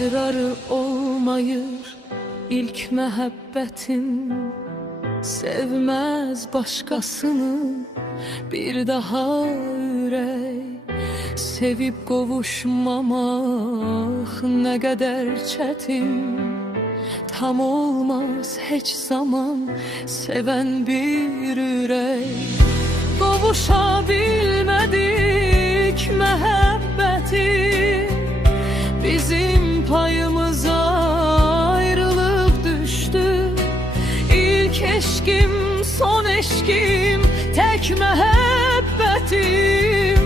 Tekrarı olmayır ilk məhəbbətin, sevmez başkasını bir daha ürək. Sevib qovuşmamaq nə qədər çətin, tam olmaz heç zaman seven bir ürək. Qovuşa bilmədik məhəbbətin, bizim payımıza ayrılık düştü. İlk eşkim, son eşkim, tek məhəbbətim,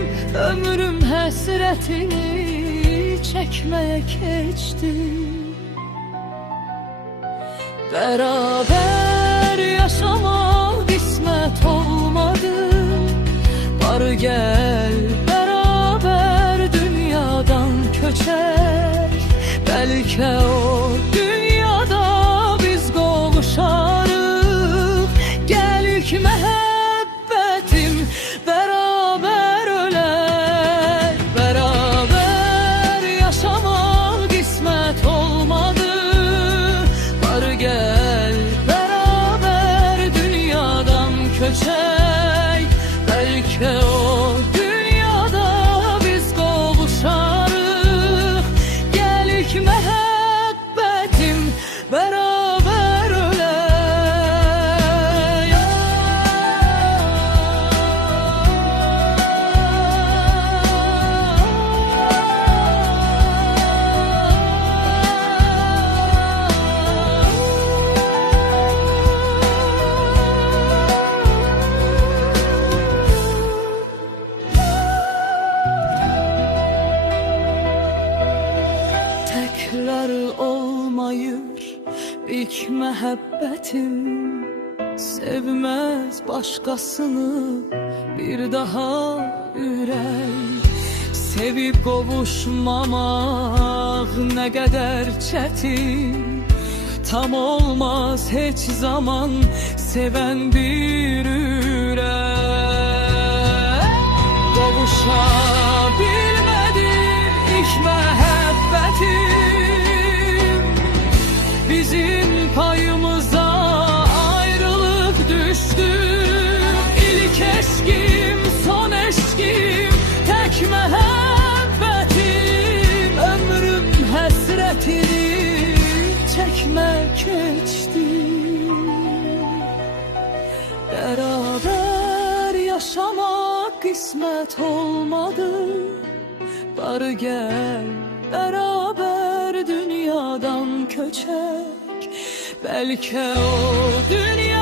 ömrüm həsrətini çəkməyə keçdi. Beraber yaşamak qismət olmadı. Var gel beraber dünyadan köçək. Bəlkə o dünyada biz qovuşarıq. Gəl ilk məhəbbətim, beraber ölək. Beraber yaşamak qismət olmadı. Var gel beraber dünyadan köçək. Bəlkə o dünyada biz qovuşarıq. Gəl ilk məhəbbətim, beraber ölək. Tekrar olmayır ilk məhəbbətim, sevmez başkasını bir daha ürək. Sevib qovuşmamaq nə qədər çətin, tam olmaz heç zaman seven bir ürək. Qovuşa bilmədik ilk məhəbbətim, bizim payımıza ayrılık düştü. İlk eşkim, son eşkim, tek məhəbbətim, ömrüm həsrətini çəkmək keçdi. Beraber yaşamak qismət olmadı. Var gel beraber dünyadan köçək. Bəlkə o dünya